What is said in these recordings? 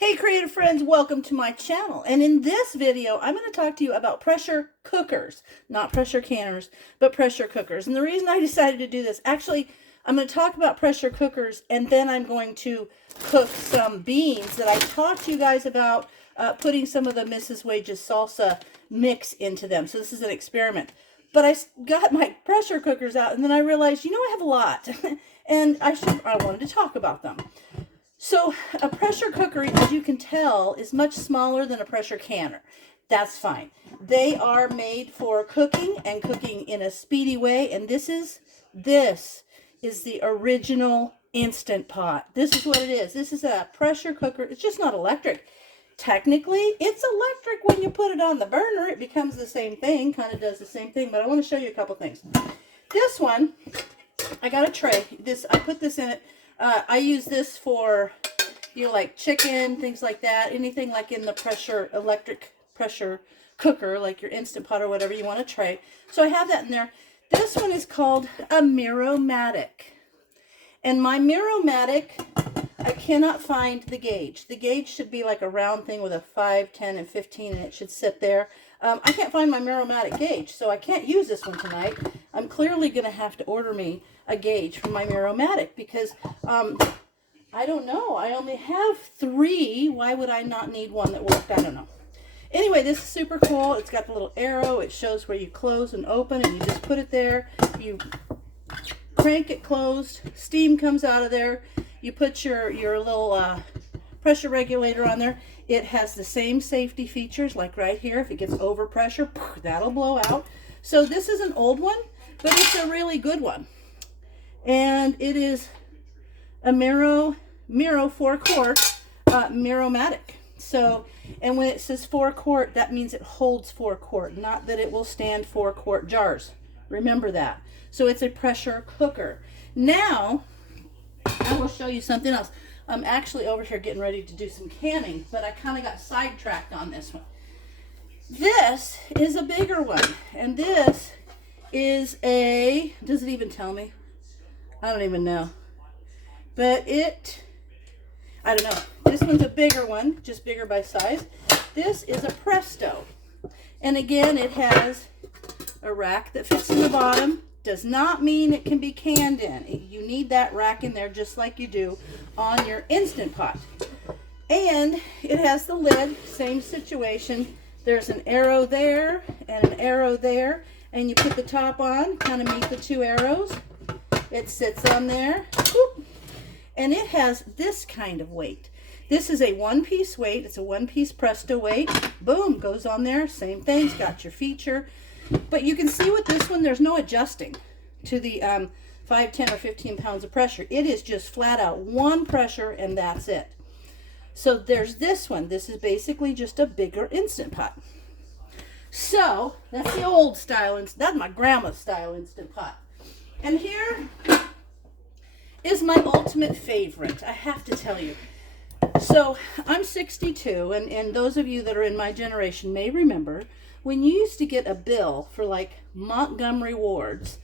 Hey creative friends, welcome to my channel. And in this video, I'm going to talk to you about pressure cookers, not pressure canners, but pressure cookers. And the reason I decided to do this, actually, I'm going to talk about pressure cookers and then I'm going to cook some beans that I talked to you guys about putting some of the Mrs. Wage's salsa mix into them. So this is an experiment. But I got my pressure cookers out and then I realized, I have a lot and I wanted to talk about them. So a pressure cooker, as you can tell, is much smaller than a pressure canner. That's fine. They are made for cooking and cooking in a speedy way. And this is the original Instant Pot. This is what it is. This is a pressure cooker. It's just not electric. Technically, it's electric when you put it on the burner. It becomes the same thing, kind of does the same thing. But I want to show you a couple things. This one, I got a tray. I put this in it. I use this for, like chicken, things like that. Anything like in the electric pressure cooker, like your Instant Pot or whatever you want a tray. So I have that in there. This one is called a Miromatic. And my Miromatic, I cannot find the gauge. The gauge should be like a round thing with a 5, 10, and 15, and it should sit there. I can't find my Miromatic gauge, so I can't use this one tonight. I'm clearly going to have to order me a gauge for my Miromatic because I don't know. I only have 3. Why would I not need one that worked? I don't know. Anyway, this is super cool. It's got the little arrow. It shows where you close and open, and you just put it there. You crank it closed. Steam comes out of there. You put your little pressure regulator on there. It has the same safety features, like right here. If it gets over pressure, that'll blow out. So this is an old one, but it's a really good one. And it is a Miro 4-quart Miromatic. So, and when it says 4-quart, that means it holds 4-quart, not that it will stand 4-quart jars. Remember that. So it's a pressure cooker. Now, I will show you something else. I'm actually over here getting ready to do some canning, but I kind of got sidetracked on this one. This is a bigger one, and this is does it even tell me? I don't even know. But I don't know. This one's a bigger one, just bigger by size. This is a Presto. And again, it has a rack that fits in the bottom. Does not mean it can be canned in. You need that rack in there just like you do on your Instant Pot. And it has the lid, same situation. There's an arrow there and an arrow there. And you put the top on, kind of meet the 2 arrows. It sits on there. Whoop. And it has this kind of weight. This is a 1-piece weight. It's a 1-piece Presto weight. Boom, goes on there. Same thing. It's got your feature. But you can see with this one, there's no adjusting to the 5, 10, or 15 pounds of pressure. It is just flat out 1 pressure and that's it. So there's this one. This is basically just a bigger Instant Pot. So that's the old style. That's my grandma's style Instant Pot. And here is my ultimate favorite. I have to tell you. So I'm 62, and those of you that are in my generation may remember when you used to get a bill for like Montgomery Wards,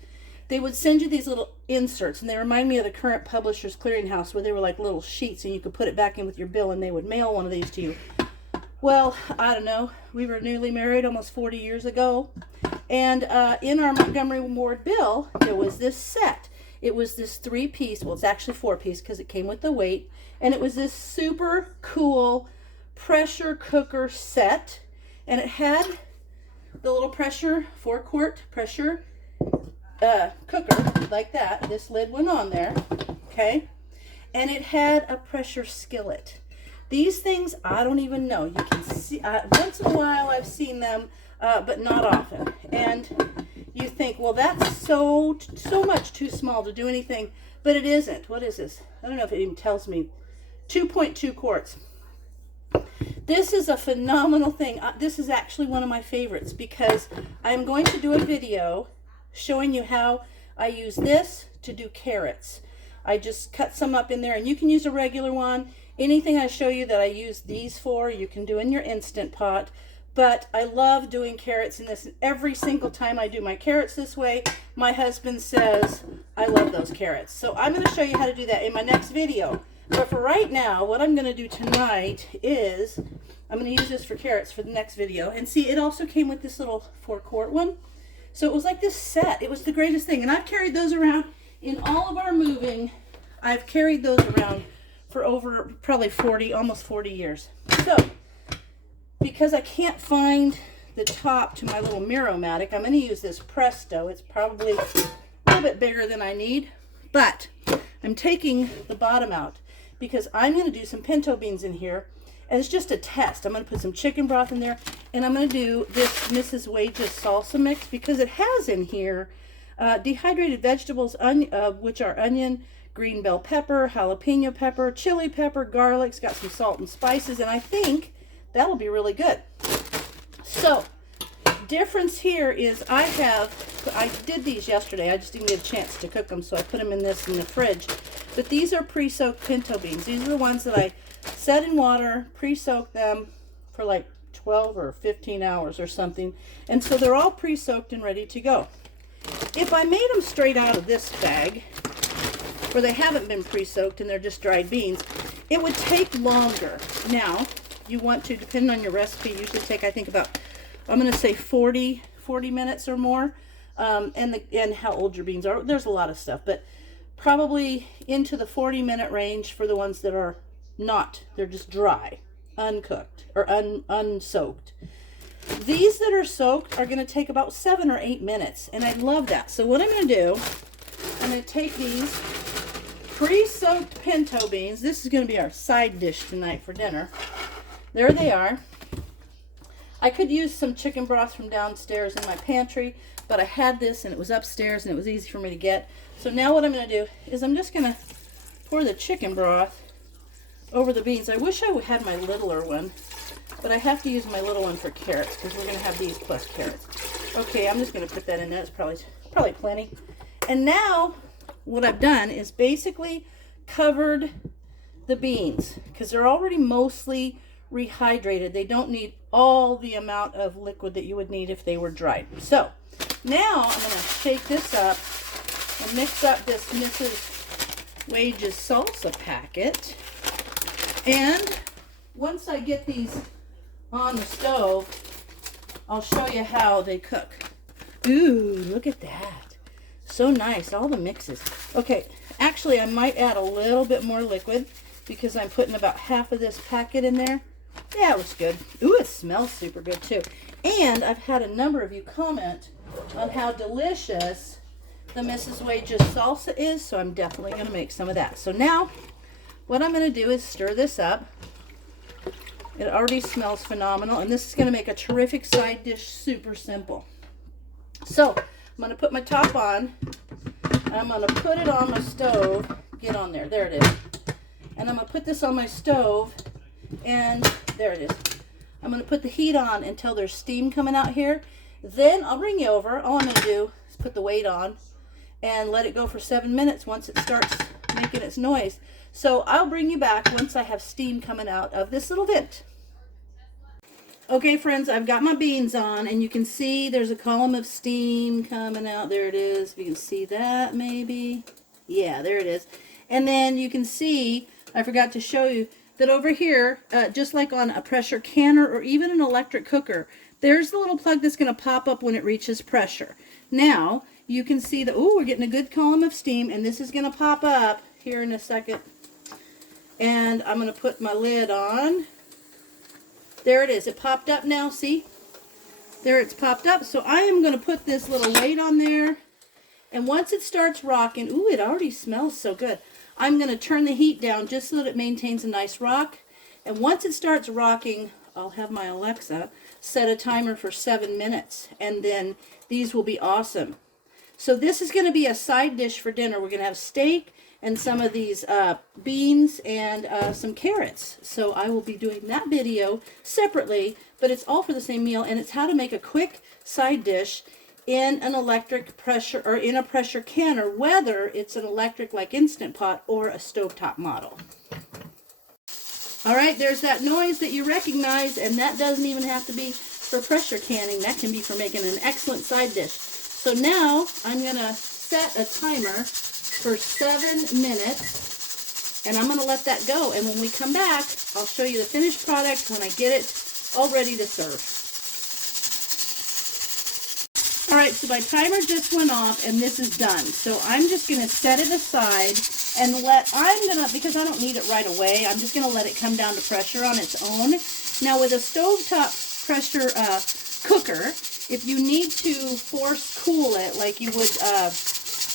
they would send you these little inserts, and they remind me of the current Publishers Clearinghouse where they were like little sheets and you could put it back in with your bill and they would mail one of these to you. Well, I don't know. We were newly married almost 40 years ago, and in our Montgomery Ward bill, there was this set. It was this 3-piece, well, it's actually 4-piece because it came with the weight, and it was this super cool pressure cooker set, and it had the little 4-quart pressure cooker like that. This lid went on there, okay? And it had a pressure skillet. These things, I don't even know. You can see, once in a while I've seen them, but not often. And you think, well, that's so much too small to do anything, but it isn't. What is this? I don't know if it even tells me. 2.2 quarts. This is a phenomenal thing. This is actually one of my favorites because I'm going to do a video showing you how I use this to do carrots. I just cut some up in there, and you can use a regular one. Anything I show you that I use these for, you can do in your Instant Pot. But I love doing carrots in this. Every single time I do my carrots this way, my husband says, I love those carrots. So I'm going to show you how to do that in my next video. But for right now, what I'm going to do tonight is I'm going to use this for carrots for the next video. And see, it also came with this little 4-quart one. So it was like this set. It was the greatest thing. And I've carried those around in all of our moving. I've carried those around for over probably 40, almost 40 years. So, because I can't find the top to my little Miro-matic, I'm going to use this Presto. It's probably a little bit bigger than I need, but I'm taking the bottom out because I'm going to do some pinto beans in here, and it's just a test. I'm going to put some chicken broth in there, and I'm going to do this Mrs. Wage's salsa mix because it has in here dehydrated vegetables, which are onion, green bell pepper, jalapeno pepper, chili pepper, garlic. It's got some salt and spices, and I think that'll be really good. So, difference here is I did these yesterday. I just didn't get a chance to cook them, so I put them in the fridge. But these are pre-soaked pinto beans. These are the ones that I set in water, pre-soaked them for like 12 or 15 hours or something. And so they're all pre-soaked and ready to go. If I made them straight out of this bag, where they haven't been pre-soaked and they're just dried beans, it would take longer. Now, you want to, depending on your recipe, usually take, I think, about, I'm going to say 40 minutes or more, and how old your beans are. There's a lot of stuff, but probably into the 40-minute range for the ones that are not, they're just dry, uncooked, or unsoaked. These that are soaked are going to take about 7 or 8 minutes, and I love that. So what I'm going to do, I'm going to take these pre-soaked pinto beans. This is going to be our side dish tonight for dinner. There they are. I could use some chicken broth from downstairs in my pantry, but I had this and it was upstairs and it was easy for me to get. So now what I'm going to do is I'm just going to pour the chicken broth over the beans. I wish I had my littler one, but I have to use my little one for carrots because we're going to have these plus carrots. Okay, I'm just going to put that in there. It's probably plenty. And now what I've done is basically covered the beans because they're already mostly rehydrated. They don't need all the amount of liquid that you would need if they were dried. So now I'm going to shake this up and mix up this Mrs. Wage's salsa packet. And once I get these on the stove, I'll show you how they cook. Ooh, look at that. So nice, all the mixes. Okay, actually I might add a little bit more liquid because I'm putting about half of this packet in there. Yeah, it was good. Ooh, it smells super good too. And I've had a number of you comment on how delicious the Mrs. Wage's salsa is, so I'm definitely going to make some of that. So now, what I'm going to do is stir this up. It already smells phenomenal, and this is going to make a terrific side dish, super simple. So, I'm going to put my top on. I'm going to put it on my stove. Get on there. There it is. And I'm going to put this on my stove, and there it is. I'm going to put the heat on until there's steam coming out here. Then I'll bring you over. All I'm going to do is put the weight on and let it go for 7 minutes once it starts making its noise. So I'll bring you back once I have steam coming out of this little vent. Okay, friends, I've got my beans on, and you can see there's a column of steam coming out. There it is. If you can see that, maybe. Yeah, there it is. And then you can see, I forgot to show you, that over here, just like on a pressure canner or even an electric cooker, there's the little plug that's going to pop up when it reaches pressure. Now, you can see that, ooh, we're getting a good column of steam, and this is going to pop up here in a second. And I'm going to put my lid on. There it is. It popped up now, see? There it's popped up. So I am going to put this little weight on there. And once it starts rocking, ooh, it already smells so good. I'm going to turn the heat down just so that it maintains a nice rock. And once it starts rocking, I'll have my Alexa set a timer for 7 minutes. And then these will be awesome. So this is going to be a side dish for dinner. We're going to have steak and some of these beans and some carrots. So I will be doing that video separately, but it's all for the same meal, and it's how to make a quick side dish in an electric pressure, or in a pressure canner, whether it's an electric like Instant Pot or a stovetop model. All right, there's that noise that you recognize, and that doesn't even have to be for pressure canning. That can be for making an excellent side dish. So now I'm going to set a timer for 7 minutes, And I'm going to let that go. And when we come back, I'll show you the finished product when I get it all ready to serve. All right, so my timer just went off and this is done. So I'm just going to set it aside and because I don't need it right away, I'm just going to let it come down to pressure on its own. Now with a stovetop pressure cooker, if you need to force cool it like you would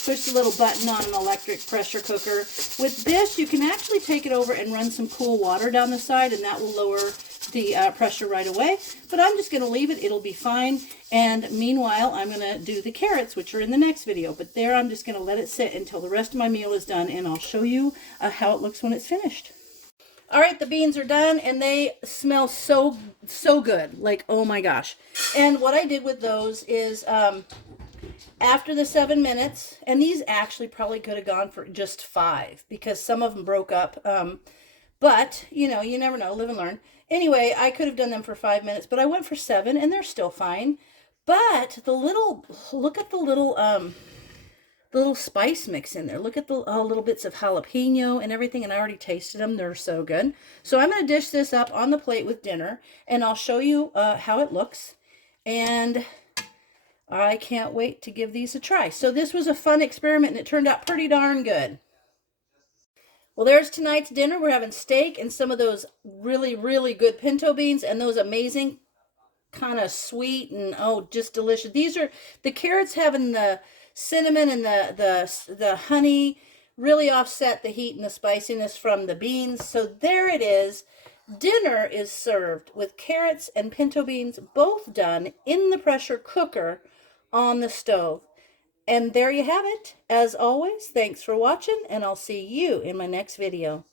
push the little button on an electric pressure cooker, with this you can actually take it over and run some cool water down the side, and that will lower the pressure right away. But I'm just going to leave it. It'll be fine. And meanwhile, I'm going to do the carrots, which are in the next video. But there, I'm just going to let it sit until the rest of my meal is done, and I'll show you how it looks when it's finished. All right, the beans are done, and they smell so good. Like, oh my gosh. And what I did with those is after the 7 minutes, and these actually probably could have gone for just 5 because some of them broke up. But, you know, you never know. Live and learn. Anyway, I could have done them for 5 minutes, but I went for 7, and they're still fine. But look at the little spice mix in there. Look at the little bits of jalapeno and everything, and I already tasted them. They're so good. So I'm going to dish this up on the plate with dinner, and I'll show you how it looks. And I can't wait to give these a try. So this was a fun experiment, and it turned out pretty darn good. Well, there's tonight's dinner. We're having steak and some of those really, really good pinto beans and those amazing kind of sweet and, oh, just delicious. These are the carrots having the cinnamon and the honey really offset the heat and the spiciness from the beans. So there it is. Dinner is served with carrots and pinto beans, both done in the pressure cooker on the stove. And there you have it. As always, thanks for watching, and I'll see you in my next video.